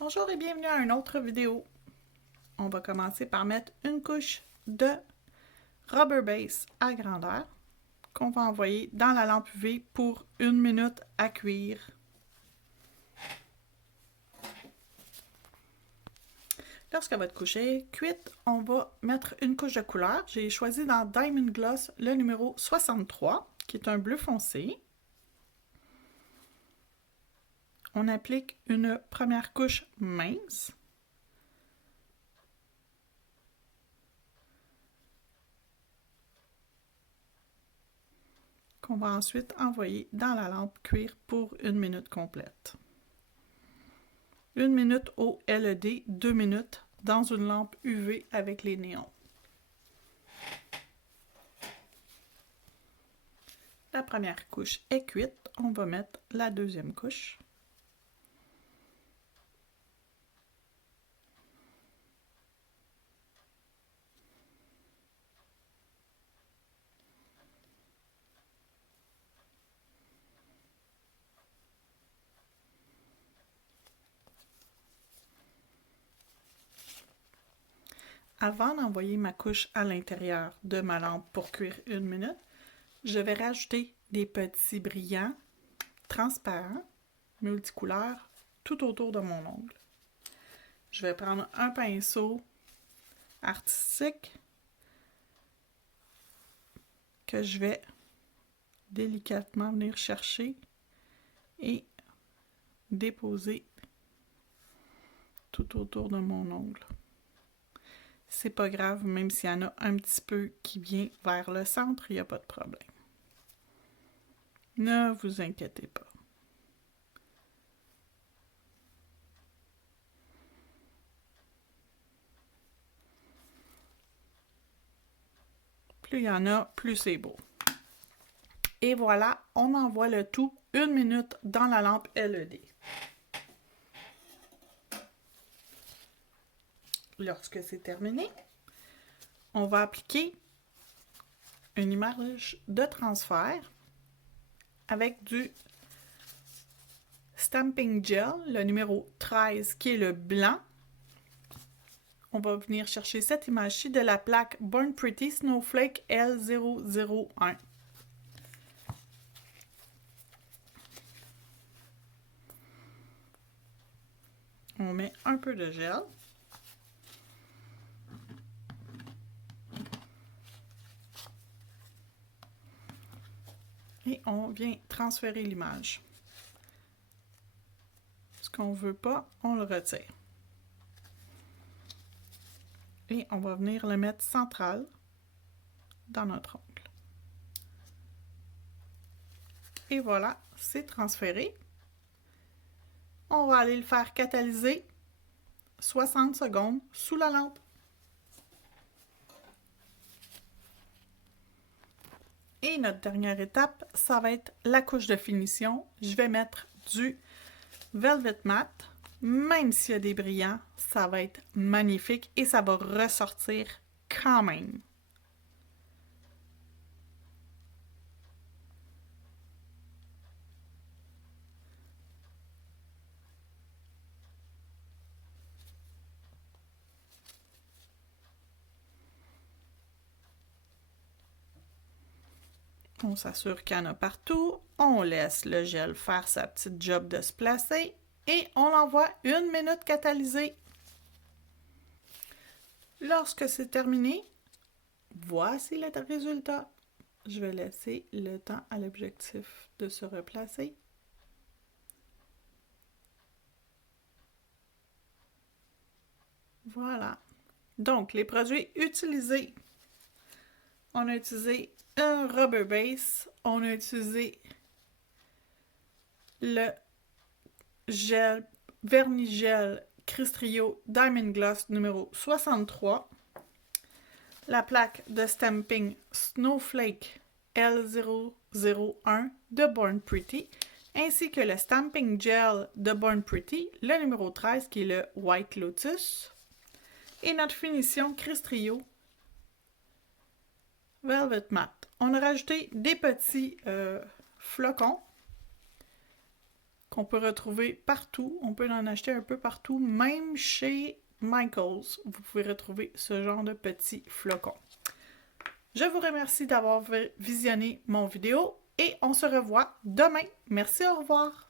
Bonjour et bienvenue à une autre vidéo. On va commencer par mettre une couche de rubber base à grandeur qu'on va envoyer dans la lampe UV pour 1 minute à cuire. Lorsque votre couche est cuite, on va mettre une couche de couleur. J'ai choisi dans Diamond Gloss le numéro 63, qui est un bleu foncé. On applique une première couche mince. Qu'on va ensuite envoyer dans la lampe cuire pour 1 minute complète. 1 minute au LED, 2 minutes dans une lampe UV avec les néons. La première couche est cuite, on va mettre la deuxième couche. Avant d'envoyer ma couche à l'intérieur de ma lampe pour cuire 1 minute, je vais rajouter des petits brillants transparents, multicouleurs, tout autour de mon ongle. Je vais prendre un pinceau artistique que je vais délicatement venir chercher et déposer tout autour de mon ongle. C'est pas grave, même s'il y en a un petit peu qui vient vers le centre, il n'y a pas de problème. Ne vous inquiétez pas. Plus il y en a, plus c'est beau. Et voilà, on envoie le tout 1 minute dans la lampe LED. Lorsque c'est terminé, on va appliquer une image de transfert avec du Stamping Gel, le numéro 13 qui est le blanc. On va venir chercher cette image-ci de la plaque Born Pretty Snowflake L001. On met un peu de gel. Et on vient transférer l'image. Ce qu'on ne veut pas, on le retire. Et on va venir le mettre central dans notre ongle. Et voilà, c'est transféré. On va aller le faire catalyser 60 secondes sous la lampe. Et notre dernière étape, ça va être la couche de finition. Je vais mettre du Velvet Matte. Même s'il y a des brillants, ça va être magnifique et ça va ressortir quand même. On s'assure qu'il y en a partout. On laisse le gel faire sa petite job de se placer. Et on l'envoie 1 minute catalysée. Lorsque c'est terminé, voici le résultat. Je vais laisser le temps à l'objectif de se replacer. Voilà. Donc, les produits utilisés. On a utilisé un rubber base. On a utilisé le gel, vernis gel Crystrio Diamond Gloss numéro 63. La plaque de Stamping Snowflake L001 de Born Pretty, ainsi que le Stamping Gel de Born Pretty, le numéro 13 qui est le White Lotus, et notre finition Crystrio Velvet Matte. On a rajouté des petits flocons qu'on peut retrouver partout. On peut en acheter un peu partout, même chez Michaels. Vous pouvez retrouver ce genre de petits flocons. Je vous remercie d'avoir visionné mon vidéo et on se revoit demain. Merci, au revoir!